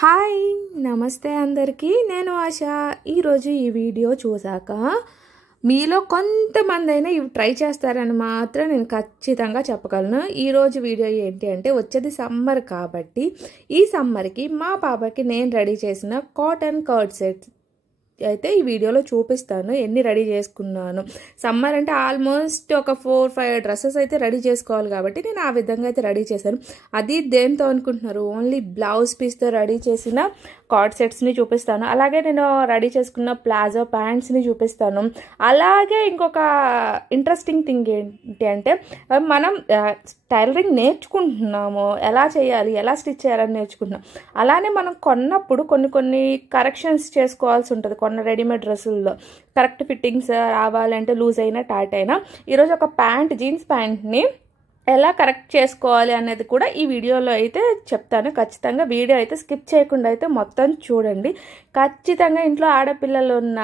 Hi నమస్తే అందరికీ నేను ఆశ ఈరోజు ఈ వీడియో చూసాక మీలో కొంతమంది అయినా ఇవి ట్రై చేస్తారని మాత్రం నేను ఖచ్చితంగా చెప్పగలను. ఈరోజు వీడియో ఏంటి అంటే వచ్చేది సమ్మర్ కాబట్టి ఈ సమ్మర్కి మా పాపకి నేను రెడీ చేసిన కాటన్ కర్డ్ సెట్ అయితే ఈ వీడియోలో చూపిస్తాను. ఎన్ని రెడీ చేసుకున్నాను. సమ్మర్ అంటే ఆల్మోస్ట్ ఒక 4-5 డ్రెస్సెస్ అయితే రెడీ చేసుకోవాలి కాబట్టి నేను ఆ విధంగా అయితే రెడీ చేశాను. అది దేంతో అనుకుంటున్నారు, ఓన్లీ బ్లౌజ్ పీస్తో రెడీ చేసిన కార్డ్ సెట్స్ని చూపిస్తాను. అలాగే నేను రెడీ చేసుకున్న ప్లాజో ప్యాంట్స్ని చూపిస్తాను. అలాగే ఇంకొక ఇంట్రెస్టింగ్ థింగ్ ఏంటి అంటే మనం టైలరింగ్ నేర్చుకుంటున్నాము, ఎలా చేయాలి, ఎలా స్టిచ్ చేయాలని నేర్చుకుంటున్నాం. అలానే మనం కొన్నప్పుడు కొన్ని కరెక్షన్స్ చేసుకోవాల్సి ఉంటుంది. కొన్న రెడీమేడ్ డ్రెస్సుల్లో కరెక్ట్ ఫిట్టింగ్స్ రావాలంటే లూజ్ అయినా టైట్ అయినా ఈరోజు ఒక జీన్స్ ప్యాంట్ని ఎలా కరెక్ట్ చేసుకోవాలి అనేది కూడా ఈ వీడియోలో అయితే చెప్తాను. ఖచ్చితంగా వీడియో అయితే స్కిప్ చేయకుండా అయితే మొత్తం చూడండి. ఖచ్చితంగా ఇంట్లో ఆడపిల్లలు ఉన్న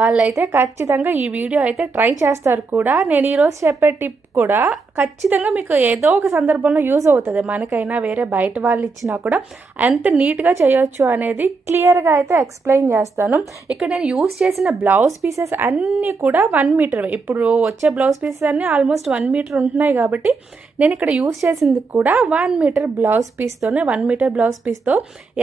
వాళ్ళైతే ఖచ్చితంగా ఈ వీడియో అయితే ట్రై చేస్తారు కూడా. నేను ఈరోజు చెప్పే టిప్ కూడా ఖచ్చితంగా మీకు ఏదో ఒక సందర్భంలో యూజ్ అవుతుంది. మనకైనా వేరే బయట వాళ్ళు ఇచ్చినా కూడా ఎంత నీట్గా చేయొచ్చు అనేది క్లియర్గా అయితే ఎక్స్ప్లెయిన్ చేస్తాను. ఇక్కడ నేను యూజ్ చేసిన బ్లౌజ్ పీసెస్ అన్నీ కూడా 1 మీటర్. ఇప్పుడు వచ్చే బ్లౌజ్ పీసెస్ అన్నీ ఆల్మోస్ట్ 1 మీటర్ ఉంటున్నాయి కాబట్టి నేను ఇక్కడ యూజ్ చేసింది కూడా 1 మీటర్ బ్లౌజ్ పీస్తోనే 1 మీటర్ బ్లౌజ్ పీస్తో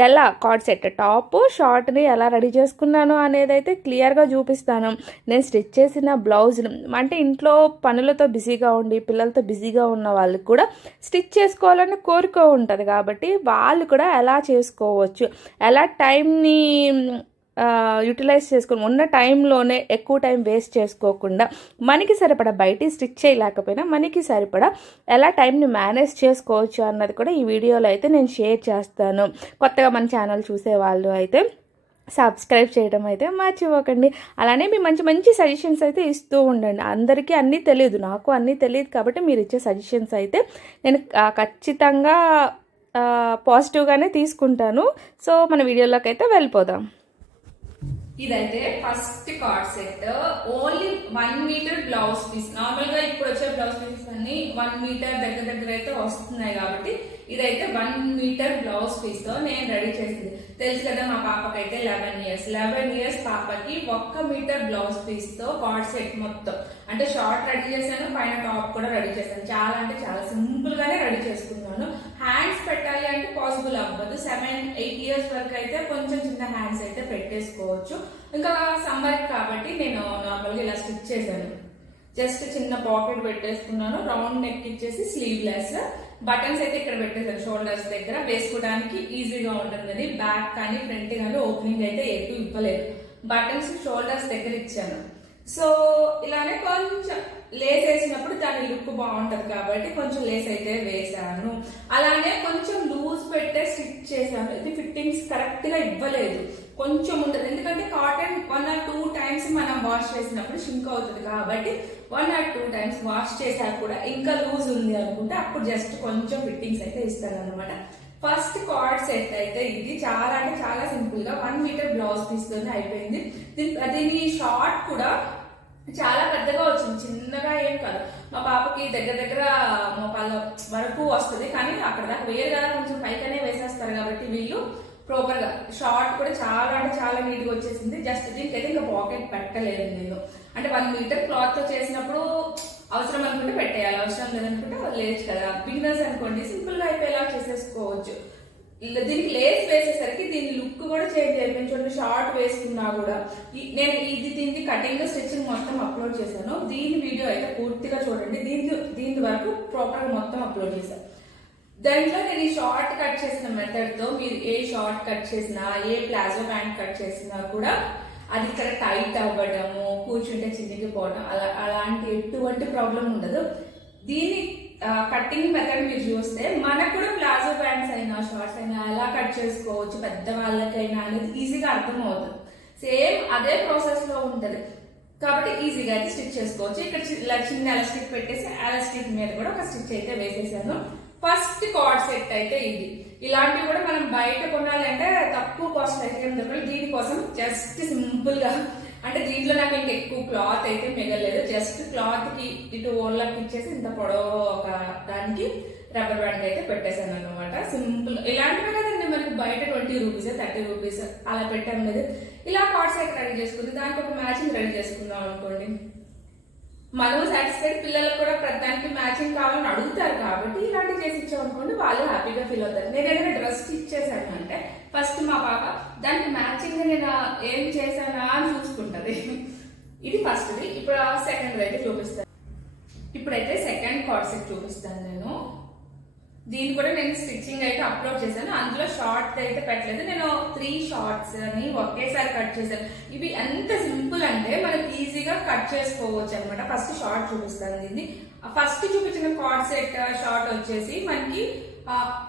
ఎలా కార్డ్ సెట్ టాప్ షార్ట్ని ఎలా రెడీ చేసుకున్నాను అనేది అయితే క్లియర్గా చూపిస్తాను. నేను స్టిచ్ చేసిన బ్లౌజ్ అంటే ఇంట్లో పనులతో బిజీగా ఉండి పిల్లలతో బిజీగా ఉన్న వాళ్ళకి కూడా స్టిచ్ చేసుకోవాలని కోరిక ఉంటుంది కాబట్టి వాళ్ళు కూడా ఎలా చేసుకోవచ్చు, ఎలా టైంని యూటిలైజ్ చేసుకొని ఉన్న టైంలోనే ఎక్కువ టైం వేస్ట్ చేసుకోకుండా మనకి సరిపడా బయట స్టిచ్ చేయలేకపోయినా మనకి సరిపడా ఎలా టైంని మేనేజ్ చేసుకోవచ్చు అన్నది కూడా ఈ వీడియోలో అయితే నేను షేర్ చేస్తాను. కొత్తగా మన ఛానల్ చూసే వాళ్ళు అయితే సబ్స్క్రైబ్ చేయడం అయితే మర్చిపోకండి. అలానే మీ మంచి సజెషన్స్ అయితే ఇస్తూ ఉండండి. అందరికీ అన్నీ తెలియదు, నాకు అన్నీ తెలియదు కాబట్టి మీరు ఇచ్చే సజెషన్స్ అయితే నేను ఖచ్చితంగా పాజిటివ్గానే తీసుకుంటాను. సో మన వీడియోలోకి అయితే వెళ్ళిపోదాం. ఇదైతే first card set, only 1 meter blouse piece. Normal గా ఇప్పుడు వచ్చే బ్లౌజ్ పీసెస్ అన్ని 1 మీటర్ దగ్గర అయితే వస్తున్నాయి కాబట్టి ఇదైతే 1 మీటర్ బ్లౌజ్ పీస్ తో నేను రెడీ చేసింది. తెలుసు కదా మా పాపకైతే 11 ఇయర్స్ పాపకి 1 మీటర్ బ్లౌజ్ పీస్ తో కార్డ్ సెట్ మొత్తం అంటే షార్ట్ రెడీ చేశాను, పైన టాప్ కూడా రెడీ చేశాను. చాలా అంటే చాలా సింపుల్ గానే రెడీ చేసుకున్నాను. హ్యాండ్స్ పెట్టాలి అంటే పాసిబుల్ అవ్వదు. 7-8 ఇయర్స్ వరకు అయితే కొంచెం చిన్న హ్యాండ్స్ అయితే పెట్టేసుకోవచ్చు. ఇంకా సమ్మర్ కాబట్టి నేను నార్మల్ గా ఇలా స్టిచ్ చేశాను. జస్ట్ చిన్న పాకెట్ పెట్టేసుకున్నాను, రౌండ్ నెక్ ఇచ్చేసి స్లీవ్లెస్. బటన్స్ అయితే ఇక్కడ పెట్టేశాను షోల్డర్స్ దగ్గర, వేసుకోవడానికి ఈజీగా ఉంటుందని. బ్యాక్ కానీ ఫ్రంట్ కానీ ఓపెనింగ్ అయితే ఎక్కువ ఇవ్వలేదు. బటన్స్ షోల్డర్స్ దగ్గర ఇచ్చాను. సో ఇలానే కొంచెం లేస్ వేసినప్పుడు దాని లుక్ బాగుంటది కాబట్టి కొంచెం లేస్ అయితే వేసాను. అలానే కొంచెం లూజ్ పెట్టే స్టిచ్ చేశాను. ఇది ఫిట్టింగ్స్ కరెక్ట్ గా ఇవ్వలేదు, కొంచెం ఉంటది. ఎందుకంటే కాటన్ 1 or 2 టైమ్స్ మనం వాష్ చేసినప్పుడు షింక్ అవుతుంది కాబట్టి 1 or 2 టైమ్స్ వాష్ చేశాక కూడా ఇంకా లూజ్ ఉంది అనుకుంటే అప్పుడు జస్ట్ కొంచెం ఫిట్టింగ్స్ అయితే ఇస్తాను అనమాట. ఫస్ట్ కార్డ్ సెట్ అయితే ఇది చాలా అంటే చాలా సింపుల్ గా 1 మీటర్ బ్లౌజ్ పీస్ తోనే అయిపోయింది. దీని షార్ట్ కూడా చాలా పెద్దగా వచ్చింది, చిన్నగా ఏం కాదు. మా పాపకి దగ్గర మోకాళ్ళ వరకు వస్తుంది, కానీ అక్కడ దాకా వేరు కదా కొంచెం పైకనే వేసేస్తారు కాబట్టి వీళ్ళు ప్రాపర్ గా. షార్ట్ కూడా చాలా అంటే చాలా నీట్ గా వచ్చేసింది. జస్ట్ దీనికైతే ఇంకా పాకెట్ పెట్టలేదు నేను. అంటే 1 మీటర్ క్లాత్ తో చేసినప్పుడు అవసరం అనుకుంటే పెట్టేయాలి, అవసరం లేదనుకుంటే లేదు కదా. బిగినర్స్ అనుకోండి సింపుల్ గా అయిపోయేలా చేసేసుకోవచ్చు. దీనికి లేస్ వేసేసరికి దీని లుక్ కూడా చేంజ్ అయిపోయింది. చూడండి షార్ట్ వేసుకున్నా కూడా నేను దీనికి కటింగ్ స్టిచ్చింగ్ మొత్తం అప్లోడ్ చేశాను. దీని వీడియో అయితే పూర్తిగా చూడండి. దీని వరకు ప్రాపర్ గా మొత్తం అప్లోడ్ చేశాను. దాంట్లో నేను ఈ షార్ట్ కట్ చేసిన మెథడ్ తో మీరు ఏ షార్ట్ కట్ చేసినా, ఏ ప్లాజో ప్యాంట్ కట్ చేసినా కూడా అది ఇక్కడ టైట్ అవ్వడము, కూర్చుంటే చినిగిపోవడం అలాంటి ఎటువంటి ప్రాబ్లం ఉండదు. దీని కటింగ్ మెథడ్ మీరు చూస్తే మనకు కూడా ప్లాజో ప్యాంట్స్ అయినా షార్ట్స్ అయినా ఎలా కట్ చేసుకోవచ్చు పెద్ద వాళ్ళకైనా అనేది ఈజీగా అర్థం అవుతుంది. సేమ్ అదే ప్రాసెస్ లో ఉంటది కాబట్టి ఈజీగా అయితే స్టిచ్ చేసుకోవచ్చు. ఇక్కడ చిన్న ఎలాస్టిక్ పెట్టేసి ఎలాస్టిక్ మీద కూడా ఒక స్టిచ్ అయితే వేసేసాను. ఫస్ట్ కార్డ్ సెట్ అయితే ఇది. ఇలాంటివి కూడా మనం బయట కొనాలంటే తక్కువ కాస్ట్ అయితే దొరకదు. దీనికోసం జస్ట్ సింపుల్ గా అంటే దీంట్లో నాకు ఇంకా ఎక్కువ క్లాత్ అయితే మిగలేదు. జస్ట్ క్లాత్ కి ఇటు ఓర్లకి ఇచ్చేసి ఇంత పొడవు ఒక దానికి రబ్బర్ బ్యాండ్ అయితే పెట్టేశాను అనమాట. సింపుల్ ఇలాంటివే కదండి మనకి బయట 20 రూపీస్ 30 రూపీస్ అలా పెట్టాం కదా. ఇలా కార్డ్ సెట్ రెడీ చేసుకుంది, దానికి ఒక మ్యాచింగ్ రెడీ చేసుకుందాం అనుకోండి. మనం సాటిస్ఫైడ్, పిల్లలకు కూడా ప్రతిదానికి మ్యాచింగ్ కావాలని అడుగుతారు కాబట్టి ఇలాంటివి చేసి ఇచ్చాం అనుకోండి, వాళ్ళు హ్యాపీగా ఫీల్ అవుతారు. నేను ఏదైనా డ్రెస్ స్టిచ్ చేశాను అంటే ఫస్ట్ మా పాప దానికి మ్యాచింగ్ నేను ఏం చేశానా అని చూసుకుంటది. ఇది ఫస్ట్ది. ఇప్పుడు సెకండ్ అయితే చూపిస్తాను. ఇప్పుడైతే సెకండ్ కార్డ్ సెట్ చూపిస్తాను నేను. దీన్ని కూడా నేను స్టిచ్చింగ్ అయితే అప్లోడ్ చేశాను. అందులో షార్ట్ అయితే పెట్టలేదు, నేను 3 షార్ట్స్ అని ఒకేసారి కట్ చేశాను. ఇవి ఎంత సింపుల్ అంటే మనకి ఈజీగా కట్ చేసుకోవచ్చు అనమాట. ఫస్ట్ షార్ట్ చూపిస్తాను. దీన్ని ఫస్ట్ చూపించిన కార్డ్ సెట్ షార్ట్ వచ్చేసి మనకి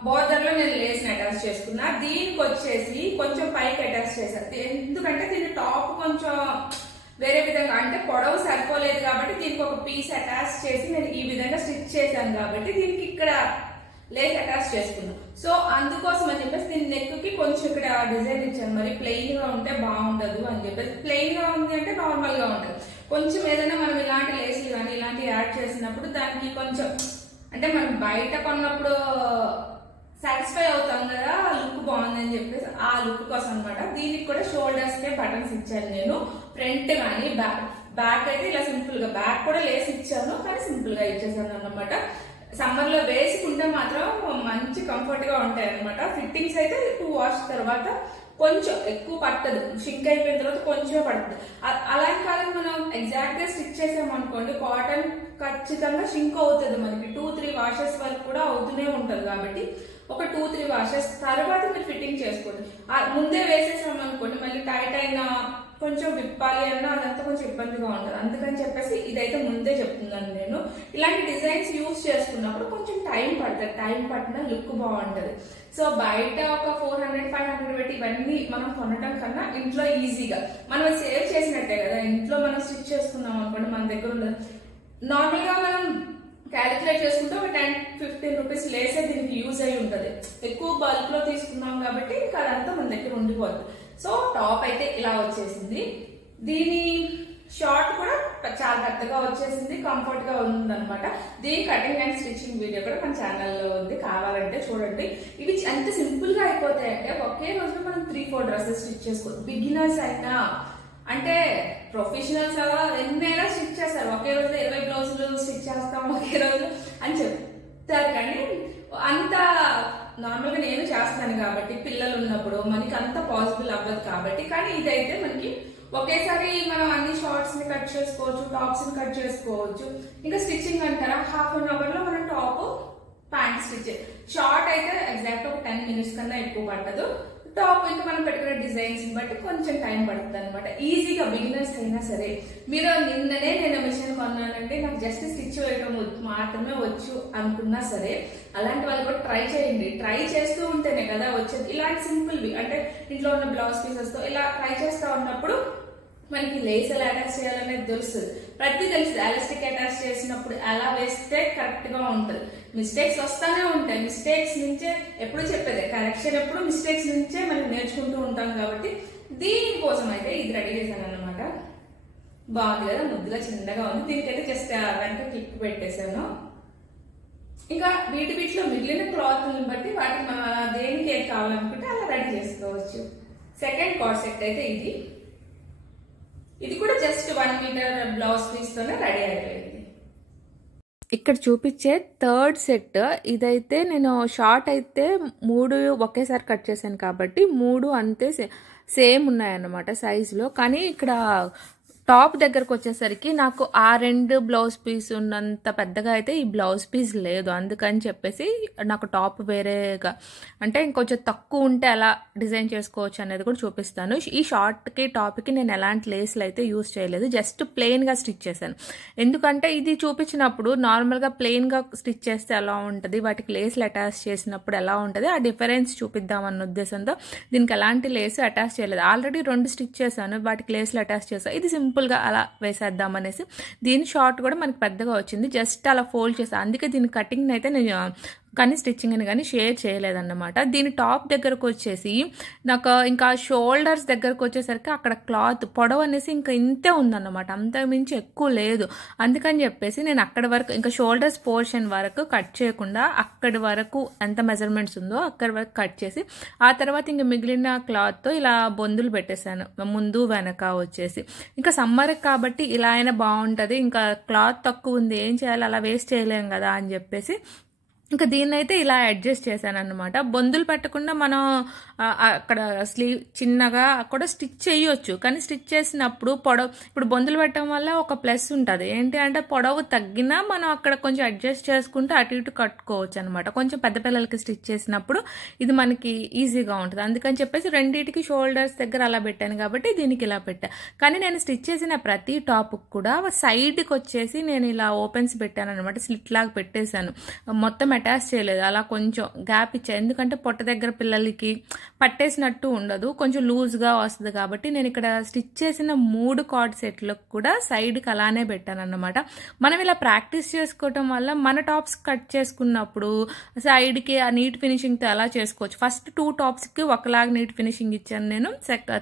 బోర్డర్ లో నేను లేస్ అటాచ్ చేసుకున్నా. దీనికి వచ్చేసి కొంచెం పైకి అటాచ్ చేశాను, ఎందుకంటే దీని టాప్ కొంచెం వేరే విధంగా, అంటే పొడవు సరిపోలేదు కాబట్టి దీనికి ఒక పీస్ అటాచ్ చేసి నేను ఈ విధంగా స్టిచ్ చేశాను కాబట్టి దీనికి ఇక్కడ లేస్ అటాచ్ చేసుకున్నాం. సో అందుకోసం అని చెప్పేసి దీని నెక్ కి కొంచెం ఇక్కడ డిజైన్ ఇచ్చాను. మరి ప్లెయిన్ గా ఉంటే బాగుండదు అని చెప్పేసి, ప్లెయిన్ గా ఉంది అంటే నార్మల్ గా ఉంటుంది. కొంచెం ఏదైనా మనం ఇలాంటి లేసులు కానీ ఇలాంటివి యాడ్ చేసినప్పుడు దానికి కొంచెం అంటే మనం బయట కొన్నప్పుడు సాటిస్ఫై అవుతాం కదా, లుక్ బాగుందని చెప్పేసి ఆ లుక్ కోసం అనమాట. దీనికి కూడా షోల్డర్స్ కే బటన్స్ ఇచ్చాను నేను. ఫ్రంట్ కానీ బ్యాక్ అయితే ఇలా సింపుల్ గా, బ్యాక్ కూడా లేస్ ఇచ్చాను కానీ సింపుల్ గా ఇచ్చేసాను అనమాట. సమ్మర్ లో వేసుకుంటే మాత్రం మంచి కంఫర్ట్ గా ఉంటాయి అనమాట. ఫిట్టింగ్స్ అయితే 2 వాష్ తర్వాత కొంచెం ఎక్కువ పట్టదు, షింక్ అయిపోయిన తర్వాత కొంచెమే పడుతుంది. అలాంటి కాలం మనం ఎగ్జాక్ట్ గా స్టిచ్ చేసామనుకోండి, కాటన్ ఖచ్చితంగా షింక్ అవుతుంది. మనకి 2-3 వాషెస్ వరకు కూడా అవుతూనే ఉంటుంది కాబట్టి ఒక 2-3 వాషెస్ తర్వాత మీరు ఫిట్టింగ్ చేసుకోండి. ముందే వేసేసామనుకోండి మళ్ళీ టైట్ అయినా కొంచెం విప్పాలి అన్నా అదంతా కొంచెం ఇబ్బందిగా ఉంటుంది. అందుకని చెప్పేసి ఇదైతే ముందే చెప్తున్నాను నేను. ఇలాంటి డిజైన్స్ యూజ్ చేసుకున్నప్పుడు కొంచెం టైం పడుతుంది, టైం పట్టిన లుక్ బాగుంటది. సో బయట ఒక 400-500 పెట్టి ఇవన్నీ మనం కొనడం కన్నా ఇంట్లో ఈజీగా మనం సేవ్ చేసినట్టే కదా. ఇంట్లో మనం స్టిచ్ చేసుకున్నాం అనుకోండి, మన దగ్గర ఉండదు. నార్మల్ గా మనం క్యాలిక్యులేట్ చేసుకుంటే ఒక 10-15 రూపీస్ లేసే దీనికి యూజ్ అయి ఉంటుంది. ఎక్కువ బల్క్ లో తీసుకున్నాం కాబట్టి ఇంకా అదంతా మన దగ్గర ఉండిపోతుంది. సో టాప్ అయితే ఇలా వచ్చేసింది. దీని షార్ట్ కూడా చాలా పెద్దగా వచ్చేసింది, కంఫర్ట్ గా ఉందన్నమాట. దీని కటింగ్ అండ్ స్టిచ్చింగ్ వీడియో కూడా మన ఛానల్లో ఉంది, కావాలంటే చూడండి. ఇవి ఎంత సింపుల్ గా అయిపోతాయంటే ఒకే రోజులో మనం 3-4 డ్రెస్సెస్ స్టిచ్ చేసుకోవచ్చు. బిగినర్స్ అయినా అంటే ప్రొఫెషనల్స్ ఎన్నైనా స్టిచ్ చేస్తారు. ఒకే రోజులో 20 బ్లౌజులు స్టిచ్ చేస్తాం ఒకే రోజు అని చెప్తారు, కానీ అంత నార్మల్ గా నేను చేస్తాను కాబట్టి పిల్లలు ఉన్నప్పుడు మనకి అంత పాసిబుల్ అవ్వదు కాబట్టి. కానీ ఇదైతే మనకి ఒకేసారి మనం అన్ని షార్ట్స్ ని కట్ చేసుకోవచ్చు, టాప్స్ ని కట్ చేసుకోవచ్చు. ఇంకా స్టిచ్చింగ్ అంటారా, హాఫ్ అన్ అవర్ లో మనం టాప్ ప్యాంట్ స్టిచ్. షార్ట్ అయితే ఎగ్జాక్ట్ ఒక 10 మినిట్స్ కన్నా ఎక్కువ పట్టదు. టాప్ ఇంకా మనం పెట్టుకునే డిజైన్స్ బట్టి కొంచెం టైం పడుతుంది అనమాట. ఈజీగా బిగినర్స్ అయినా సరే, మీరు నిన్ననే నేను మిషన్ కొన్నానంటే నాకు జస్ట్ స్టిచ్ వేయడం మాత్రమే వచ్చు అనుకున్నా సరే, అలాంటి వాళ్ళు కూడా ట్రై చేయండి. ట్రై చేస్తూ ఉంటేనే కదా వచ్చేది. ఇలాంటి సింపుల్వి అంటే ఇంట్లో ఉన్న బ్లౌజ్ పీసెస్ తో ఇలా ట్రై చేస్తూ ఉన్నప్పుడు మనకి లేస్ ఎలా అటాచ్ చేయాలనేది తెలుస్తుంది, ప్రతి తెలుస్తుంది. ఎలాస్టిక్ అటాచ్ చేసినప్పుడు ఎలా వేస్తే కరెక్ట్ గా ఉంటుంది. మిస్టేక్స్ వస్తానే ఉంటాయి, మిస్టేక్స్ నుంచే ఎప్పుడు చెప్పేది కరెక్షన్, ఎప్పుడు మిస్టేక్స్ నుంచే మనం నేర్చుకుంటూ ఉంటాం కాబట్టి దీనికోసం అయితే ఇది రెడీ చేశాను అనమాట. బాగుంది కదా, ముద్దుగా చిన్నగా ఉంది. దీనికైతే జస్ట్ వెనక క్లిప్ పెట్టేశాను. ఇంకా వీటిలో మిగిలిన క్లాత్ని బట్టి వాటికి మనం దేనికి ఏది కావాలనుకుంటే అలా రెడీ చేసుకోవచ్చు. సెకండ్ కార్డ్ సెట్ అయితే ఇది కూడా జస్ట్ 1 మీటర్ బ్లౌజ్ పీస్ తోనే రెడీ అయిపోయింది. ఇక్కడ చూపించే థర్డ్ సెట్ ఇదైతే నేను షార్ట్ అయితే 3 ఒకేసారి కట్ చేశాను కాబట్టి 3 అంతే సేమ్ ఉన్నాయన్నమాట సైజులో. కానీ ఇక్కడ టాప్ దగ్గరకు వచ్చేసరికి నాకు ఆ 2 బ్లౌజ్ పీస్ ఉన్నంత పెద్దగా అయితే ఈ బ్లౌజ్ పీస్ లేదు. అందుకని చెప్పేసి నాకు టాప్ వేరేగా అంటే ఇంకొంచెం తక్కువ ఉంటే ఎలా డిజైన్ చేసుకోవచ్చు అనేది కూడా చూపిస్తాను. ఈ షార్ట్కి టాప్కి నేను ఎలాంటి లేస్లు అయితే యూజ్ చేయలేదు, జస్ట్ ప్లెయిన్గా స్టిచ్ చేశాను. ఎందుకంటే ఇది చూపించినప్పుడు నార్మల్గా ప్లెయిన్గా స్టిచ్ చేస్తే ఎలా ఉంటుంది, వాటికి లేస్లు అటాచ్ చేసినప్పుడు ఎలా ఉంటుంది, ఆ డిఫరెన్స్ చూపిద్దామన్న ఉద్దేశంతో దీనికి ఎలాంటి లేస్ అటాచ్ చేయలేదు. ఆల్రెడీ 2 స్టిచ్ చేశాను, వాటికి లేస్లు అటాచ్ చేశాను. ఇది సింపుల్గా అలా వేసేద్దాం అనేసి దీని షార్ట్ కూడా మనకి పెద్దగా వచ్చింది, జస్ట్ అలా ఫోల్డ్ చేశాను. అందుకే దీని కటింగ్ అయితే నేను కానీ స్టిచ్చింగ్ అని కానీ షేర్ చేయలేదన్నమాట. దీని టాప్ దగ్గరకు వచ్చేసి నాకు ఇంకా షోల్డర్స్ దగ్గరకు వచ్చేసరికి అక్కడ క్లాత్ పొడవు అనేసి ఇంకా ఇంతే ఉందన్నమాట, అంత మించి ఎక్కువ లేదు. అందుకని చెప్పేసి నేను అక్కడి వరకు ఇంకా షోల్డర్స్ పోర్షన్ వరకు కట్ చేయకుండా అక్కడి వరకు ఎంత మెజర్మెంట్స్ ఉందో అక్కడి వరకు కట్ చేసి ఆ తర్వాత ఇంకా మిగిలిన క్లాత్తో ఇలా బొందులు పెట్టేశాను ముందు వెనక వచ్చేసి. ఇంకా సమ్మర్ కాబట్టి ఇలా అయినా బాగుంటుంది, ఇంకా క్లాత్ తక్కువ ఉంది ఏం చేయాలి, అలా వేస్ట్ చేయలేం కదా అని చెప్పేసి ఇంకా దీన్నైతే ఇలా అడ్జస్ట్ చేశాను అనమాట. బొందులు పెట్టకుండా మనం అక్కడ స్లీవ్ చిన్నగా కూడా స్టిచ్ చేయొచ్చు, కానీ స్టిచ్ చేసినప్పుడు ఇప్పుడు బొందులు పెట్టడం వల్ల ఒక ప్లస్ ఉంటుంది ఏంటి అంటే పొడవు తగ్గినా మనం అక్కడ కొంచెం అడ్జస్ట్ చేసుకుంటూ అటు ఇటు కట్టుకోవచ్చు అనమాట. కొంచెం పెద్ద పిల్లలకి స్టిచ్ చేసినప్పుడు ఇది మనకి ఈజీగా ఉంటుంది. అందుకని చెప్పేసి రెండింటికి షోల్డర్స్ దగ్గర అలా పెట్టాను కాబట్టి దీనికి ఇలా పెట్టా. కానీ నేను స్టిచ్ చేసిన ప్రతి టాప్కి కూడా సైడ్కి వచ్చేసి నేను ఇలా ఓపెన్స్ పెట్టాను అనమాట, స్లిట్ లాగా పెట్టేశాను, మొత్తం అటాచ్ చేయలేదు, అలా కొంచెం గ్యాప్ ఇచ్చాను. ఎందుకంటే పొట్ట దగ్గర పిల్లలకి పట్టేసినట్టు ఉండదు, కొంచెం లూజ్గా వస్తుంది కాబట్టి నేను ఇక్కడ స్టిచ్ చేసిన 3 కార్డ్ సెట్లకు కూడా సైడ్కి అలానే పెట్టాను అన్నమాట. మనం ఇలా ప్రాక్టీస్ చేసుకోవటం వల్ల మన టాప్స్ కట్ చేసుకున్నప్పుడు సైడ్కి ఆ నీట్ ఫినిషింగ్తో ఎలా చేసుకోవచ్చు. ఫస్ట్ 2 టాప్స్కి ఒకలాగా నీట్ ఫినిషింగ్ ఇచ్చాను నేను,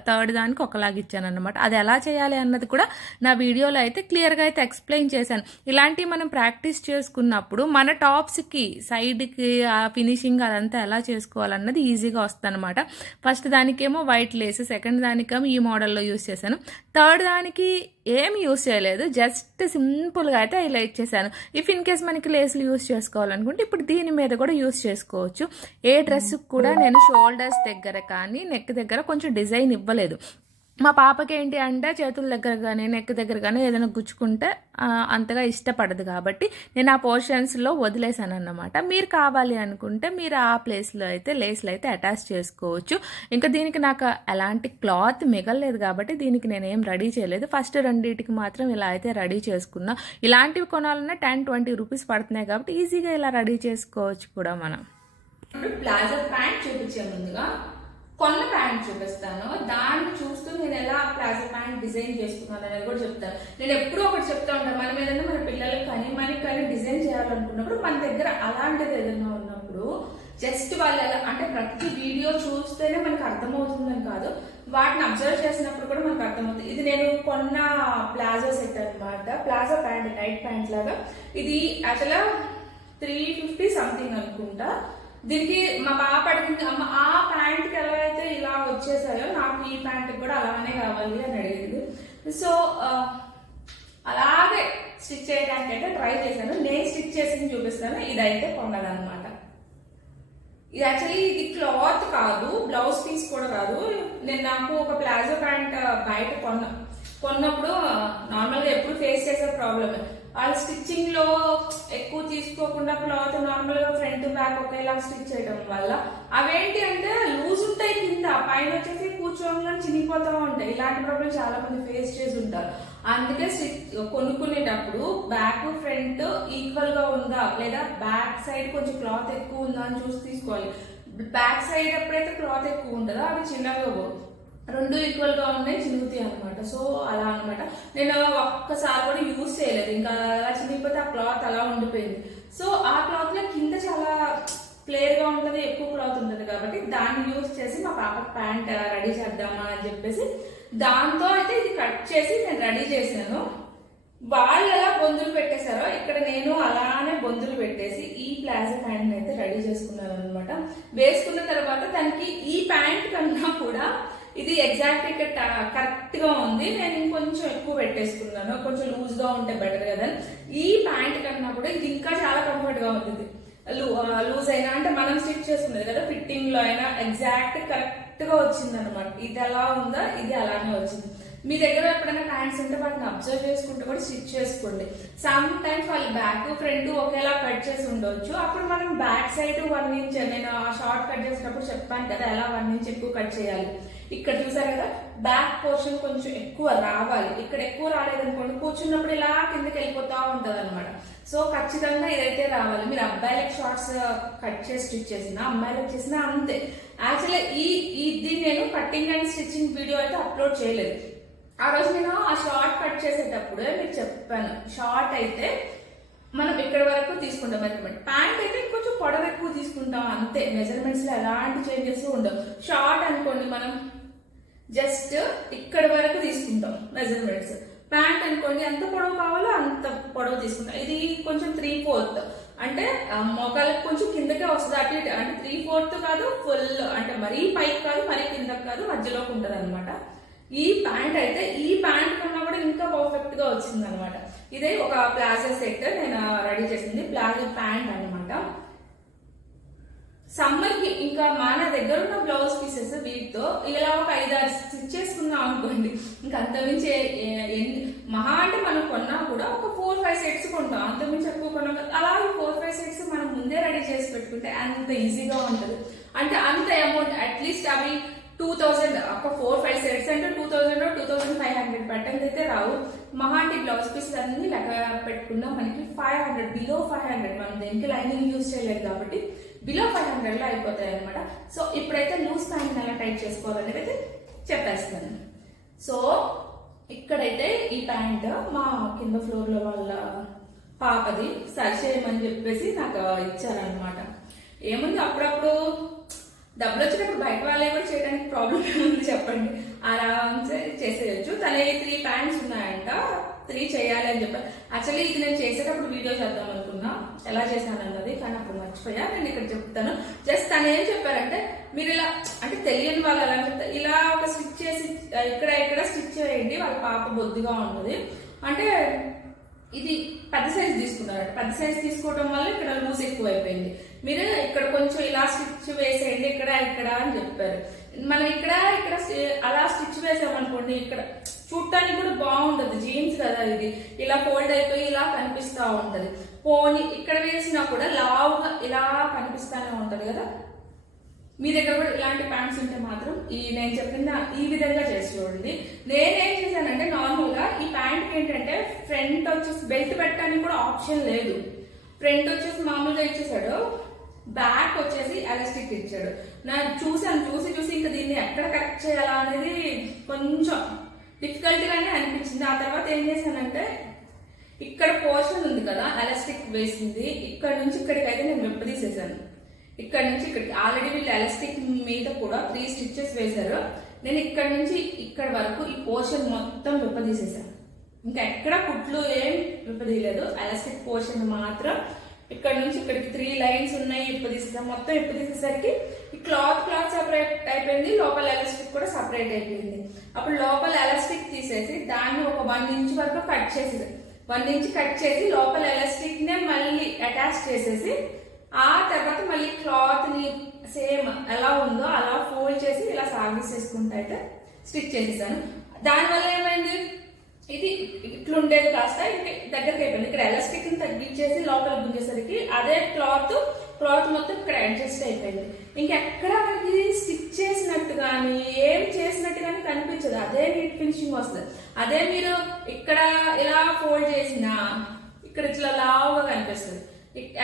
థర్డ్ దానికి ఒకలాగా ఇచ్చాను అనమాట. అది ఎలా చేయాలి అన్నది కూడా నా వీడియోలో అయితే క్లియర్గా అయితే ఎక్స్ప్లెయిన్ చేశాను. ఇలాంటివి మనం ప్రాక్టీస్ చేసుకున్నప్పుడు మన టాప్స్కి సైడ్కి ఆ ఫినిషింగ్ అదంతా ఎలా చేసుకోవాలన్నది ఈజీగా వస్తుంది అనమాట. ఫస్ట్ దానికేమో వైట్ లేస్, సెకండ్ దానికేమో ఈ మోడల్లో యూస్ చేశాను, థర్డ్ దానికి ఏమి యూస్ చేయలేదు, జస్ట్ సింపుల్గా అయితే ఇలా ఇచ్చేసాను. ఇఫ్ ఇన్ కేస్ మనకి లేసులు యూస్ చేసుకోవాలనుకుంటే ఇప్పుడు దీని మీద కూడా యూస్ చేసుకోవచ్చు. ఏ డ్రెస్కి కూడా నేను షోల్డర్స్ దగ్గర కానీ నెక్ దగ్గర కొంచెం డిజైన్ ఇవ్వలేదు. మా పాపకి ఏంటి అంటే చేతుల దగ్గర కానీ నెక్ దగ్గర కానీ ఏదైనా గుచ్చుకుంటే అంతగా ఇష్టపడదు కాబట్టి నేను ఆ పోర్షన్స్లో వదిలేసాను అన్నమాట. మీరు కావాలి అనుకుంటే మీరు ఆ ప్లేస్లో అయితే లేస్లు అయితే అటాచ్ చేసుకోవచ్చు. ఇంకా దీనికి నాకు ఎలాంటి క్లాత్ మిగలలేదు కాబట్టి దీనికి నేనేం రెడీ చేయలేదు. ఫస్ట్ రెండింటికి మాత్రం ఇలా అయితే రెడీ చేసుకున్నా. ఇలాంటివి కొనాలన్నా 10-20 రూపీస్ పడుతున్నాయి కాబట్టి ఈజీగా ఇలా రెడీ చేసుకోవచ్చు కూడా మనం. ప్లాజో ప్యాంట్ చూపించే ముందుగా కొన్న ప్యాంట్ చూపిస్తాను, దాన్ని చూస్తూ నేను ఎలా ప్లాజో ప్యాంట్ డిజైన్ చేసుకున్నాను అనేది కూడా చెప్తాను. నేను ఎప్పుడూ ఒకటి చెప్తా ఉంటాను, మనం ఏదైనా మన పిల్లలకి కానీ మనకి కానీ డిజైన్ చేయాలనుకున్నప్పుడు మన దగ్గర అలాంటిది ఏదైనా ఉన్నప్పుడు జస్ట్ వాళ్ళు ఎలా అంటే ప్రతి వీడియో చూస్తేనే మనకు అర్థమవుతుందని కాదు, వాటిని అబ్జర్వ్ చేసినప్పుడు కూడా మనకు అర్థమవుతుంది. ఇది నేను కొన్న ప్లాజో సెట్ అనమాట, ప్లాజో ప్యాంట్ నైట్ ప్యాంట్ లాగా. ఇది అసలు 350 సంథింగ్ అనుకుంటా. దీనికి మా పాప అడిగింది, అమ్మ ఆ ప్యాంట్కి ఎలా అయితే ఇలా వచ్చేసాయో నాకు ఈ ప్యాంట్కి కూడా అలానే కావాలి అని అడిగింది. సో అలాగే స్టిచ్ చేయడానికి అయితే ట్రై చేశాను. నేను స్టిచ్ చేసి చూపిస్తాను. ఇదైతే కొన్నదనమాట. ఇది యాక్చువల్లీ ఇది క్లాత్ కాదు, బ్లౌజ్ పీస్ కూడా కాదు. నాకు ఒక ప్లాజో ప్యాంట్ బయట కొన్నప్పుడు నార్మల్గా ఎప్పుడు ఫేస్ చేసే ప్రాబ్లమ్, వాళ్ళు స్టిచ్చింగ్ లో ఎక్కువ తీసుకోకుండా క్లాత్ నార్మల్ గా ఫ్రంట్ బ్యాక్ ఒకేలా స్టిచ్ చేయడం వల్ల అవేంటి అంటే లూజ్ ఉంటాయి, కింద పైన వచ్చేసి కూర్చోగా చినిగిపోతూ ఉంటాయి. ఇలాంటి ప్రాబ్లం చాలా మంది ఫేస్ చేసి ఉంటారు. అందుకే కొనుక్కునేటప్పుడు బ్యాక్ ఫ్రంట్ ఈక్వల్ గా ఉందా లేదా బ్యాక్ సైడ్ కొంచెం క్లాత్ ఎక్కువ ఉందా అని చూసి తీసుకోవాలి. బ్యాక్ సైడ్ ఎప్పుడైతే క్లాత్ ఎక్కువ ఉంటుందో అవి చిన్నగా రెండు ఈక్వల్ గా ఉన్నాయి, చినుగుతాయి అనమాట. సో అలా అనమాట. నేను ఒక్కసారి కూడా యూజ్ చేయలేదు, ఇంకా అలా చినిగిపోతే ఆ క్లాత్ అలా ఉండిపోయింది. సో ఆ క్లాత్ లో కింద చాలా క్లియర్ గా ఉంటుంది, ఎక్కువ క్లాత్ ఉంటుంది కాబట్టి దాన్ని యూజ్ చేసి మా పాప ప్యాంట్ రెడీ చేద్దామా అని చెప్పేసి దాంతో అయితే ఇది కట్ చేసి నేను రెడీ చేశాను. వాళ్ళు ఎలా బొందులు పెట్టేశారో ఇక్కడ నేను అలానే బొందులు పెట్టేసి ఈ ప్లాజో ప్యాంట్ అయితే రెడీ చేసుకున్నాను అనమాట. వేసుకున్న తర్వాత దానికి ఈ ప్యాంట్ కన్నా కూడా ఇది ఎగ్జాక్ట్ ఇక్కడ కరెక్ట్ గా ఉంది. నేను ఇంకొంచెం ఎక్కువ పెట్టేసుకున్నాను, కొంచెం లూజ్ గా ఉంటే బెటర్ కదా. ఈ ప్యాంట్ కన్నా కూడా ఇది ఇంకా చాలా కంఫర్ట్ గా ఉంటుంది. లూజ్ అయినా అంటే మనం స్టిచ్ చేసుకునేది కదా, ఫిట్టింగ్ లో అయినా ఎగ్జాక్ట్ కరెక్ట్ గా వచ్చింది అనమాట. ఇది ఎలా ఉందా ఇది అలానే వచ్చింది. మీ దగ్గర ఎప్పుడైనా ప్యాంట్స్ ఉంటే వాటిని అబ్జర్వ్ చేసుకుంటూ కూడా స్టిచ్ చేసుకోండి. సమ్ టైమ్స్ వాళ్ళు బ్యాక్ ఫ్రంట్ ఒకేలా కట్ చేసి ఉండొచ్చు, అప్పుడు మనం బ్యాక్ సైడ్ 1 ఇంచ్, నేను ఆ షార్ట్ కట్ చేసినప్పుడు చెప్పాను కదా ఎలా 1 ఇంచ్ ఎక్కువ కట్ చేయాలి. ఇక్కడ చూసారు కదా బ్యాక్ పోర్షన్ కొంచెం ఎక్కువ రావాలి, ఇక్కడ ఎక్కువ రాలేదనుకోండి కూర్చున్నప్పుడు ఇలా కిందకి వెళ్ళిపోతా ఉంటది అనమాట. సో ఖచ్చితంగా ఇదైతే రావాలి. మీరు అబ్బాయిలకు షార్ట్స్ కట్ చేసి స్టిచ్ చేసినా అమ్మాయిలకు చేసినా అంతే. యాక్చువల్లీ ఇది నేను కటింగ్ అండ్ స్టిచ్చింగ్ వీడియో అయితే అప్లోడ్ చేయలేదు. ఆ రోజు నేను ఆ షార్ట్ కట్ చేసేటప్పుడు మీకు చెప్పాను, షార్ట్ అయితే మనం ఇక్కడ వరకు తీసుకుంటాం మెజర్మెంట్. ప్యాంట్ అయితే కొంచెం పొడవు ఎక్కువ తీసుకుంటాం అంతే, మెజర్మెంట్స్ లో ఎలాంటి చేంజెస్ ఉండవు. షార్ట్ అనుకోండి మనం జస్ట్ ఇక్కడ వరకు తీసుకుంటాం మెజర్మెంట్స్. ప్యాంట్ అనుకోండి ఎంత పొడవు కావాలో అంత పొడవు తీసుకుంటాం. ఇది కొంచెం 3/4 అంటే మోకాలకు కొంచెం కిందకే వస్తుంది అటు ఇటు, అంటే 3/4 కాదు ఫుల్, అంటే మరీ పైకి కాదు మరీ కిందకి కాదు, మధ్యలోకి ఉంటది అనమాట. ఈ ప్యాంట్ అయితే ఈ ప్యాంట్ కన్నా కూడా ఇంకా పర్ఫెక్ట్ గా వచ్చింది అనమాట. ఇదే ఒక ప్లాజో సెట్ నేను రెడీ చేసింది, ప్లాజో ప్యాంట్ అనమాట. సమ్మర్ కి ఇంకా మన దగ్గర ఉన్న బ్లౌజ్ పీసెస్ వీటితో ఇలా ఒక 5-6 స్టిచ్ చేసుకున్నాం అనుకోండి, ఇంకా అంతమించి మహా అంటే మనం కొన్నా కూడా ఒక 4-5 సెట్స్ కొంటాం, అంతమించి ఎక్కువ కొన్నాం కదా. అలా 4-5 సెట్స్ మనం ముందే రెడీ చేసి పెట్టుకుంటే అంత ఈజీగా ఉంటుంది. అంటే అంత అమౌంట్ అట్లీస్ట్ అవి 2000, ఒక 4-5 సెట్స్ అంటే 2000 or 2500 పెట్టండి అయితే రావు. మహా అంటే బ్లౌజ్ పీసెస్ అన్ని లెక్క పెట్టుకున్నా మనకి 500, బిలో 500, మనం దేనికి లైనింగ్ యూజ్ చేయలేదు కాబట్టి బిలో 500 లో అయిపోతాయి అనమాట. సో ఇప్పుడైతే లూజ్ ప్యాంట్ ఎలా టైట్ చేసుకోవాలనేది అయితే చెప్పేస్తాను. సో ఇక్కడైతే ఈ ప్యాంట్ మా కింద ఫ్లోర్ లో వాళ్ళ పాపది సరి చేయమని చెప్పేసి నాకు ఇచ్చారనమాట. ఏముంది అప్పుడప్పుడు డబ్బులు వచ్చినప్పుడు బయట వాళ్ళే కూడా చేయడానికి ప్రాబ్లం ఏముంది చెప్పండి, ఆరామ్సే చేసేయచ్చు. తన 3 ప్యాంట్స్ ఉన్నాయంట, 3 చేయాలి అని చెప్పారు. యాక్చువల్లీ ఇది నేను చేసేటప్పుడు వీడియో చేద్దాం అనుకున్నా ఎలా చేశాను అన్నది, కానీ అప్పుడు మర్చిపోయా. నేను ఇక్కడ చెప్తాను. జస్ట్ తను ఏం చెప్పారంటే మీరు ఇలా, అంటే తెలియని వాళ్ళు ఎలా చెప్తారు, ఇలా ఒక స్టిచ్ చేసి ఇక్కడ స్టిచ్ చేయండి, వాళ్ళ పాప బొద్దుగా ఉంటుంది అంటే. ఇది పెద్ద సైజ్ తీసుకున్నారంట, పెద్ద సైజ్ తీసుకోవడం వల్ల ఇక్కడ లూజ్ ఎక్కువ అయిపోయింది. మీరు ఇక్కడ కొంచెం ఇలా స్టిచ్ వేసేయండి ఇక్కడ అని చెప్పారు. మనం ఇక్కడ అలా స్టిచ్ వేసామనుకోండి, ఇక్కడ చూడటానికి కూడా బాగుంటది, జీన్స్ కదా ఇది, ఇలా ఫోల్డ్ అయిపోయి ఇలా కనిపిస్తా ఉంటది. పోనీ ఇక్కడ వేసినా కూడా లావుగా ఇలా కనిపిస్తానే ఉంటది కదా. మీ దగ్గర కూడా ఇలాంటి ప్యాంట్స్ ఉంటే మాత్రం నేను చెప్పిన ఈ విధంగా చేసి చూడండి. నేనేం చేశానంటే నార్మల్ గా ఈ ప్యాంట్ ఏంటంటే ఫ్రంట్ వచ్చేసి బెల్ట్ పెట్టడానికి కూడా ఆప్షన్ లేదు. ఫ్రంట్ వచ్చేసి మామూలుగా ఇచ్చేసాడు, బ్యాక్ వచ్చేసి ఎలాస్టిక్ ఇచ్చాడు. నేను చూసి ఇంకా దీన్ని ఎక్కడ కరెక్ట్ చేయాలా అనేది కొంచెం డిఫికల్ట్ గానే అనిపించింది. ఆ తర్వాత ఏం చేశానంటే ఇక్కడ పోర్షన్ ఉంది కదా ఎలాస్టిక్ వేసింది, ఇక్కడ నుంచి ఇక్కడికైతే నేను విప్పదీసేసాను. ఇక్కడ నుంచి ఇక్కడికి ఆల్రెడీ వీళ్ళు ఎలాస్టిక్ మీద కూడా 3 స్టిచెస్ వేశారు. నేను ఇక్కడ నుంచి ఇక్కడ వరకు ఈ పోర్షన్ మొత్తం విప్పదీసేసాను. ఇంకా ఎక్కడ కుట్లు ఏం విప్పదీయలేదు, ఎలాస్టిక్ పోర్షన్ మాత్రం ఇక్కడ నుంచి ఇక్కడికి 3 లైన్స్ ఉన్నాయి విప్పదీసేసాను. మొత్తం విప్పదీసేసరికి ఈ క్లాత్ సపరేట్ అయిపోయింది, లోపల ఎలాస్టిక్ కూడా సపరేట్ అయిపోయింది. అప్పుడు లోపల ఎలాస్టిక్ తీసేసి దాన్ని ఒక 1 ఇంచ్ వరకు కట్ చేసి 1 ఇంచ్ కట్ చేసి లోపల ఎలాస్టిక్ నే మళ్ళీ అటాచ్ చేసేసి ఆ తర్వాత మళ్ళీ క్లాత్ ని సేమ్ ఎలా ఉందో అలా ఫోల్డ్ చేసి ఇలా సాగిసేసుకుంటూ అయితే స్టిచ్ చేసేసాను. దానివల్ల ఏమైంది, ఇది ఇట్లుండేది కాస్త దగ్గరికి అయిపోయింది. ఇక్కడ ఎలాస్టిక్ ని తగ్గించేసి లోపల గుంజేసరికి అదే క్లాత్ మొత్తం ఇక్కడ అడ్జస్ట్ అయిపోయింది. ఇంకెక్కడ మనకి స్టిచ్ చేసినట్టు కానీ ఏం చేసినట్టు కానీ కనిపించదు, అదే నీట్ ఫినిషింగ్ వస్తుంది. అదే మీరు ఇక్కడ ఇలా ఫోల్డ్ చేసినా ఇక్కడ ఇట్లా లావుగా కనిపిస్తుంది,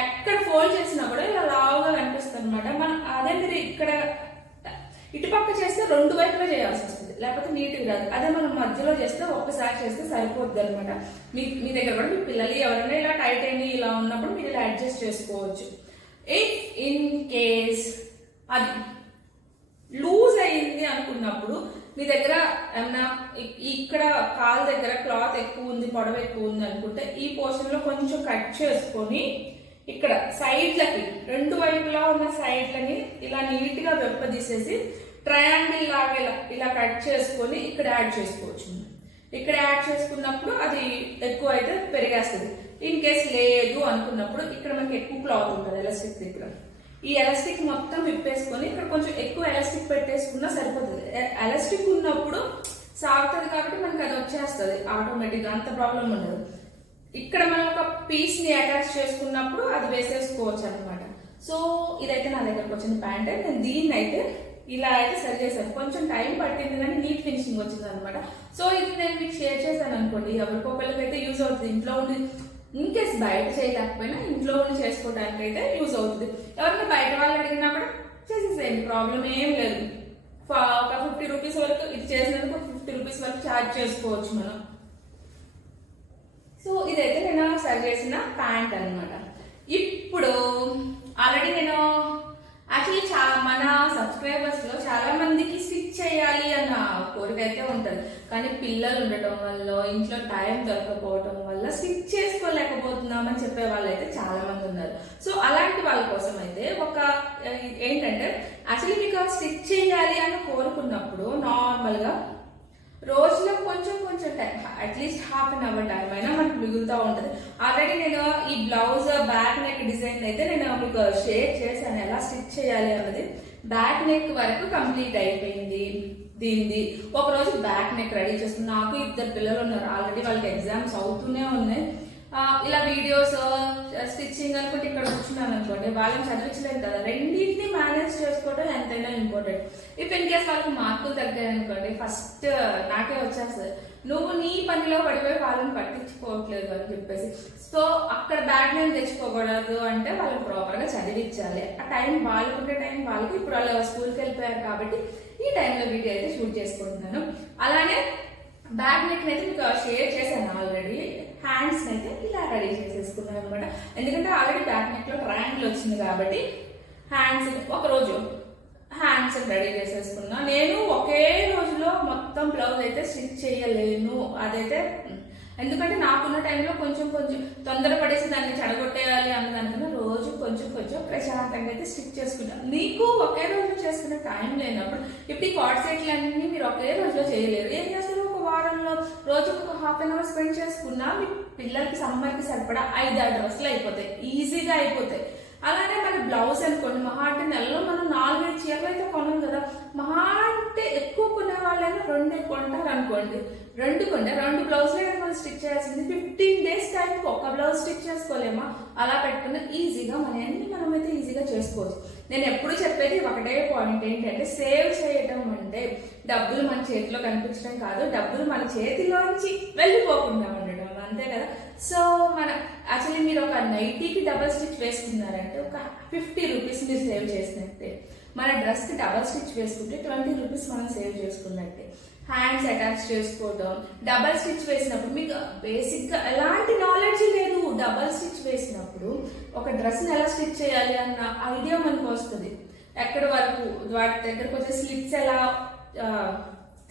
ఎక్కడ ఫోల్డ్ చేసినా కూడా ఇలా లావుగా కనిపిస్తుంది అనమాట. మనం అదే మీరు ఇక్కడ ఇటుపక్క చేస్తే 2 వైపులా చేయాల్సి వస్తుంది, లేకపోతే నీట్గా రాదు. అదే మనం మధ్యలో చేస్తే ఒక్కసారి చేస్తే సరిపోద్ది అనమాట. మీ దగ్గర కూడా మీ పిల్లలు ఎవరైనా ఇలా టైట్ అయిన ఇలా ఉన్నప్పుడు మీరు ఇలా అడ్జస్ట్ చేసుకోవచ్చు. ఇఫ్ ఇన్ కేస్ అది లూజ్ అయింది అనుకున్నప్పుడు మీ దగ్గర ఏమన్నా ఇక్కడ కాలు దగ్గర క్లాత్ ఎక్కువ ఉంది, పొడవు ఎక్కువ ఉంది అనుకుంటే ఈ పోర్షన్ లో కొంచెం కట్ చేసుకొని ఇక్కడ సైడ్లకి 2 వైపులా ఉన్న సైడ్లని ఇలా నీట్ గా వెప్పదీసేసి ట్రయాంగిల్ లాగా ఇలా కట్ చేసుకొని ఇక్కడ యాడ్ చేసుకోవచ్చు. ఇక్కడ యాడ్ చేసుకున్నప్పుడు అది ఎక్కువ అయితే పెరిగేస్తుంది. ఇన్ కేస్ లేదు అనుకున్నప్పుడు ఇక్కడ మనకి ఎక్కువ క్లాత్ ఉంటుంది ఎలాస్టిక్ దగ్గర, ఈ ఎలాస్టిక్ మొత్తం విప్పేసుకొని ఇక్కడ కొంచెం ఎక్కువ ఎలాస్టిక్ పెట్టేసుకున్నా సరిపోతుంది. ఎలాస్టిక్ ఉన్నప్పుడు సాగుతుంది కాబట్టి మనకి అది వచ్చేస్తుంది ఆటోమేటిక్ గా, అంత ప్రాబ్లం ఉండదు. ఇక్కడ మనం ఒక పీస్ ని అటాచ్ చేసుకున్నప్పుడు అది వేసేసుకోవచ్చు అనమాట. సో ఇదైతే నా దగ్గరకు వచ్చిన ప్యాంట్. నేను దీన్ని అయితే ఇలా అయితే సరి చేశాను, కొంచెం టైం పట్టింది కానీ నీట్ ఫినిషింగ్ వచ్చింది అనమాట. సో ఇది నేను మీకు షేర్ చేశాను అనుకోండి, ఎవరికొకరికి అయితే యూజ్ అవుతుంది. ఇంట్లో ఉండి ఇన్ కేస్ బయట చేయలేకపోయినా ఇంట్లో ఉండి చేసుకోవడానికి అయితే యూజ్ అవుతుంది. ఎవరైనా బయట వాళ్ళు అడిగినా కూడా చేసేసేయండి, ప్రాబ్లం ఏం లేదు. ఒక 50 రూపీస్ వరకు ఇది చేసినందుకు 50 రూపీస్ వరకు ఛార్జ్ చేసుకోవచ్చు మనం. సో ఇదైతే నేను సరి చేసిన ప్యాంట్ అన్నమాట. ఇప్పుడు ఆల్రెడీ నేను యాక్చువల్లీ మన సబ్స్క్రైబర్స్ లో చాలా మందికి స్టిచ్ చేయాలి అన్న కోరిక అయితే ఉంటుంది, కానీ పిల్లలు ఉండటం వల్ల ఇంట్లో టైం దొరకపోవటం వల్ల స్టిచ్ చేసుకోలేకపోతున్నామని చెప్పే వాళ్ళు అయితే చాలా మంది ఉన్నారు. సో అలాంటి వాళ్ళ కోసం అయితే ఒక ఏంటంటే, యాక్చువల్లీ మీకు స్టిచ్ చేయాలి అని కోరుకున్నప్పుడు నార్మల్ గా రోజులో కొంచెం కొంచెం time, at least half an hour time అయినా మనకు మిగులుతూ ఉంటుంది. ఆల్రెడీ నేను ఈ బ్లౌజ్ బ్యాక్ నెక్ డిజైన్ అయితే నేను మీకు షేర్ చేశాను ఎలా స్టిచ్ చేయాలి అన్నది. బ్యాక్ నెక్ వరకు కంప్లీట్ అయిపోయింది. దీనిది ఒక రోజు బ్యాక్ నెక్ రెడీ చేసుకుని, నాకు 2 పిల్లలు ఉన్నారు ఆల్రెడీ, వాళ్ళకి ఎగ్జామ్స్ అవుతూనే ఉన్నాయి. ఇలా వీడియోస్ స్టిచ్చింగ్ అనుకుంటే ఇక్కడ కూర్చున్నాను అనుకోండి, వాళ్ళని చదివించలేదు కదా, రెండింటిని మేనేజ్ చేసుకోవడం ఎంతైనా ఇంపార్టెంట్. ఇఫ్ ఇన్ కేస్ వాళ్ళకి మార్కులు తగ్గాయి అనుకోండి, ఫస్ట్ నాకే వచ్చేస్తుంది, నువ్వు నీ పనిలో పడిపోయి వాళ్ళని పట్టించుకోవట్లేదు అని చెప్పేసి. సో అక్కడ బ్యాక్ నేను తెచ్చుకోకూడదు అంటే వాళ్ళకి ప్రాపర్ గా చదివించాలి. ఆ టైం వాళ్ళకుంటే టైం వాళ్ళకు, ఇప్పుడు వాళ్ళు స్కూల్కి వెళ్ళిపోయారు కాబట్టి ఈ టైంలో వీడియో అయితే షూట్ చేసుకుంటున్నాను. అలానే బ్యాక్ నెక్ అయితే మీకు షేర్ చేశాను ఆల్రెడీ. హ్యాండ్స్ అయితే ఇలా రెడీ చేసేసుకున్నాను అనమాట, ఎందుకంటే ఆల్రెడీ బ్యాక్ నెక్ లో ట్రయాంగిల్ వచ్చింది కాబట్టి హ్యాండ్స్ ఒక రోజు హ్యాండ్స్ రెడీ చేసేసుకున్నా. నేను ఒకే రోజులో మొత్తం బ్లౌజ్ అయితే స్టిచ్ చేయలేను, అదైతే ఎందుకంటే నాకున్న టైంలో కొంచెం కొంచెం తొందరపడేసి దాన్ని చెడగొట్టేయాలి అన్నదానికన్నా రోజు కొంచెం కొంచెం ప్రశాంతంగా అయితే స్టిచ్ చేసుకుంటాను. నీకు ఒకే రోజు చేసుకునే టైం లేనప్పుడు ఇప్పుడు ఈ కార్డ్ సెట్లు అన్ని మీరు ఒకే రోజులో చేయలేరు. ఏం చేస్తారు, ఒక వారంలో రోజుకు ఒక హాఫ్ అన్ అవర్ స్పెండ్ చేసుకున్నా మీ పిల్లలకి సమ్మర్కి సరిపడా 5-6 డ్రెస్సులు అయిపోతాయి, ఈజీగా అయిపోతాయి. అలానే మన బ్లౌజ్ అనుకోండి, మహా అంటే నెలలో మనం 4-5 చీరలు అయితే కొనం కదా, మహా అంటే ఎక్కువ కొనే వాళ్ళైనా 2 కొంటారు అనుకోండి, 2 బ్లౌజ్లే కదా మనం స్టిచ్ చేయాల్సింది. 15 days టైంకి ఒక బ్లౌజ్ స్టిచ్ చేసుకోలేమా, అలా పెట్టుకున్న ఈజీగా అన్ని మనమైతే ఈజీగా చేసుకోవచ్చు. నేను ఎప్పుడు చెప్పేది ఒకటే పాయింట్ ఏంటంటే, సేవ్ చేయడం అంటే డబ్బులు మన చేతిలో కనిపించడం కాదు, డబ్బులు మన చేతిలోంచి వెళ్ళిపోకుండా ఉండడం, అంతే కదా. సో మన యాక్చువల్లీ మీరు ఒక నైటీకి డబల్ స్టిచ్ వేసుకున్నారంటే ఒక 50 రూపీస్ మీరు సేవ్ చేసినట్టే, మన డ్రెస్ కి డబల్ స్టిచ్ వేసుకుంటే 20 రూపీస్ మనం సేవ్ చేసుకున్నట్టే. హ్యాండ్స్ అటాచ్ చేసుకోవడం, డబల్ స్టిచ్ వేసినప్పుడు మీకు బేసిక్ గా ఎలాంటి నాలెడ్జ్ లేదు, డబల్ స్టిచ్ వేసినప్పుడు ఒక డ్రెస్ ని ఎలా స్టిచ్ చేయాలి అన్న ఐడియా మనకు వస్తుంది. ఎక్కడి వరకు వాటి దగ్గరకు వచ్చే స్లిట్స్ ఎలా,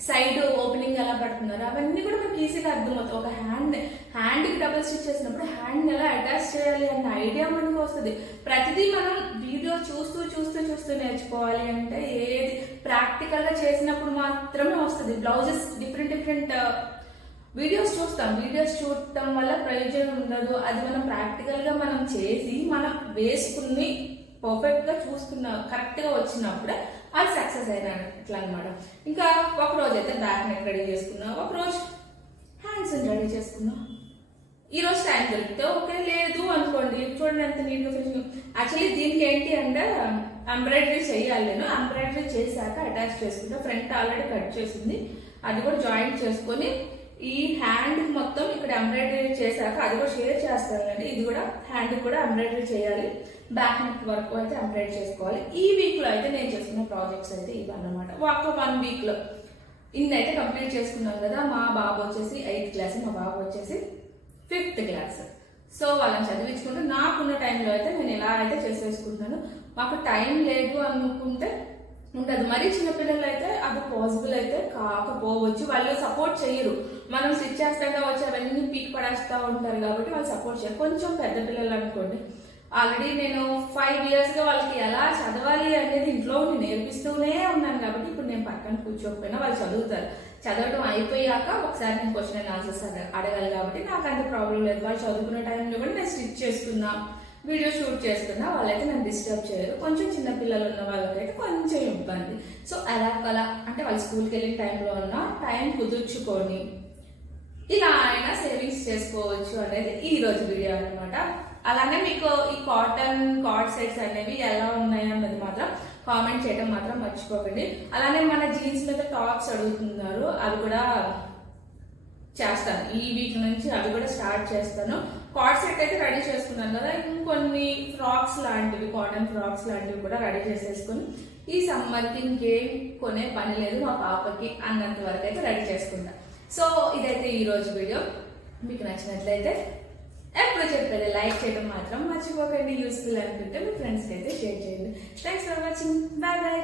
సైడ్ ఓపెనింగ్ ఎలా పడుతున్నారు, అవన్నీ కూడా మనకి ఈజీగా అర్థమవుతుంది. ఒక హ్యాండ్ కి డబుల్ స్టిచ్ చేసినప్పుడు హ్యాండ్ ఎలా అటాచ్ చేయాలి అన్న ఐడియా మనకు వస్తుంది. ప్రతిదీ మనం వీడియో చూస్తూ చూస్తూ చూస్తూ నేర్చుకోవాలి అంటే ఏది ప్రాక్టికల్ గా చేసినప్పుడు మాత్రమే వస్తుంది. బ్లౌజెస్ డిఫరెంట్ వీడియోస్ చూస్తాం, వీడియోస్ చూడటం వల్ల ప్రయోజనం ఉండదు. అది మనం ప్రాక్టికల్ గా మనం చేసి మనం వేసుకుని పర్ఫెక్ట్ గా చూసుకున్న కరెక్ట్ గా వచ్చినప్పుడే అది సక్సెస్ అయినాను ఇట్లా అనమాట. ఇంకా ఒక రోజు అయితే బ్యాక్ నెక్ రెడీ చేసుకున్నా, ఒక రోజు హ్యాండ్స్ రెడీ చేసుకున్నా. ఈ రోజు టైం దొరికితే ఓకే, లేదు అనుకోండి చూడండి ఎంత నీట్ గా ఫినిషింగ్. యాక్చువల్లీ దీనికి ఏంటి అంటే ఎంబ్రాయిడరీ చేయాలి, నేను ఎంబ్రాయిడరీ చేశాక అటాచ్ చేసుకుంటా. ఫ్రంట్ ఆల్రెడీ కట్ చేసింది, అది కూడా జాయింట్ చేసుకొని ఈ హ్యాండ్ మొత్తం ఇక్కడ ఎంబ్రాయిడరీ చేశాక అది కూడా షేర్ చేస్తానండి. ఇది కూడా హ్యాండ్ కూడా ఎంబ్రాయిడరీ చేయాలి, బ్యాక్ నెక్ వరకు అయితే ఎంబ్రాయిడరీ చేసుకోవాలి. ఈ వీక్ లో అయితే నేను చేసుకున్న ప్రాజెక్ట్స్ అయితే ఇవన్నమాట. ఒక 1 week లో ఇన్ని అయితే కంప్లీట్ చేసుకున్నాం కదా. మా బాబు వచ్చేసి 8th క్లాస్, మా బాబు వచ్చేసి 5th క్లాస్. సో వాళ్ళని చదివించుకుంటూ నాకున్న టైంలో అయితే నేను ఇలా అయితే చేసేసుకుంటున్నాను. మాకు టైం లేదు అనుకుంటే ఉండదు. మరీ చిన్నపిల్లలు అయితే అది పాసిబుల్ అయితే కాకపోవచ్చు, వాళ్ళు సపోర్ట్ చేయరు. మనం స్టిచ్ చేస్తాగా వచ్చి అవన్నీ పీక్ పడేస్తూ ఉంటారు కాబట్టి వాళ్ళు సపోర్ట్ చేయరు. కొంచెం పెద్ద పిల్లలు అనుకోండి, ఆల్రెడీ నేను 5 years గా వాళ్ళకి ఎలా చదవాలి అనేది ఇంట్లో నేర్పిస్తూనే ఉన్నాను కాబట్టి ఇప్పుడు నేను పక్కన కూర్చోకపోయినా వాళ్ళు చదువుతారు. చదవడం అయిపోయాక ఒకసారి నేను క్వశ్చన్ అండ్ ఆన్సర్స్ అడగాలి కాబట్టి నాకు అంత ప్రాబ్లం లేదు. వాళ్ళు చదువుకునే టైంలో కూడా నేను స్టిచ్ చేసుకున్నా, వీడియో షూట్ చేస్తున్నా, వాళ్ళైతే నన్ను డిస్టర్బ్ చేయరు. కొంచెం చిన్న పిల్లలు ఉన్న వాళ్ళకైతే కొంచెం ఇబ్బంది. సో అలా అంటే వాళ్ళు స్కూల్కి వెళ్ళే టైంలో ఉన్న టైం కుదుర్చుకొని ఇలా అయినా సేవింగ్స్ చేసుకోవచ్చు అనేది ఈ రోజు వీడియో అనమాట. అలానే మీకు ఈ కాటన్ కార్డ్ సెట్స్ అనేవి ఎలా ఉన్నాయి అన్నది మాత్రం కామెంట్ చేయడం మాత్రం మర్చిపోకండి. అలానే మన జీన్స్ మీద టాప్స్ అడుగుతున్నారు, అవి కూడా చేస్తాను ఈ వీక్ నుంచి, అవి కూడా స్టార్ట్ చేస్తాను. కార్డ్ సెట్ అయితే రెడీ చేసుకున్నాను కదా, ఇంకొన్ని ఫ్రాక్స్ లాంటివి, కాటన్ ఫ్రాక్స్ లాంటివి కూడా రెడీ చేసేసుకుని ఈ సమ్మర్కి ఇంకేం కొనే పని లేదు మా పాపకి అన్నంత వరకు అయితే రెడీ చేసుకుంటా. సో ఇదైతే ఈ రోజు వీడియో. మీకు నచ్చినట్లయితే ఎప్పుడు చెప్పేది లైక్ చేయడం మాత్రం మర్చిపోకండి. యూస్ఫుల్ అనుకుంటే మీ ఫ్రెండ్స్కి అయితే షేర్ చేయండి. Thanks for watching. Bye bye.